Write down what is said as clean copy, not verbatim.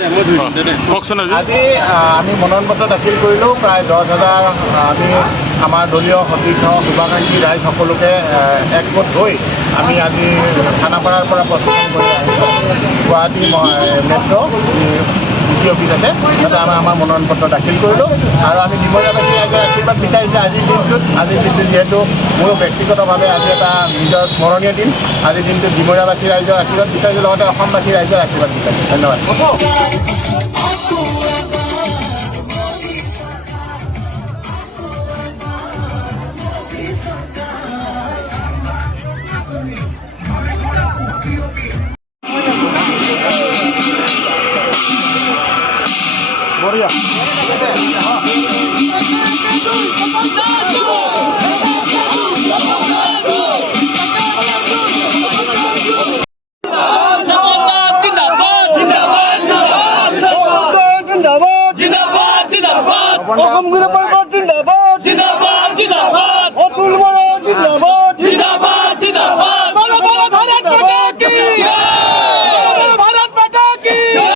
আজি আমি মনোনয়ন-পত্ৰ দাখিল কৰিলোঁ। প্ৰায় 10,000 আমি আমাৰ দলীয় সতীৰ্থ শুভাকাংক্ষী ৰাইজ সকলোকে একগোট হৈ আমি আজি খানাপাৰাৰ পৰা প্ৰস্থান কৰি আহিছোঁ গুৱাহাটী মেট্ৰ' ডিচি অফিচ আছে, তাতে আমাৰ মনোনয়ন-পত্ৰ দাখিল কৰিলোঁ। আৰু আমি ডিমৰীয়াবাসী ৰাইজৰ আশীৰ্বাদ বিচাৰিছোঁ আজিৰ দিনটো যিহেতু মোৰ ব্যক্তিগতভাৱে আজি এটা নিজৰ স্মৰণীয় দিন। আজিৰ দিনটোত ডিমৰীয়াবাসী ৰাইজৰ আশীৰ্বাদ বিচাৰিছোঁ, লগতে অসমবাসী ৰাইজৰ আশীৰ্বাদ বিচাৰিছোঁ। ধন্যবাদ। বঢ়িয়া। অসম গণ পৰিষদ জিন্দাবাদ।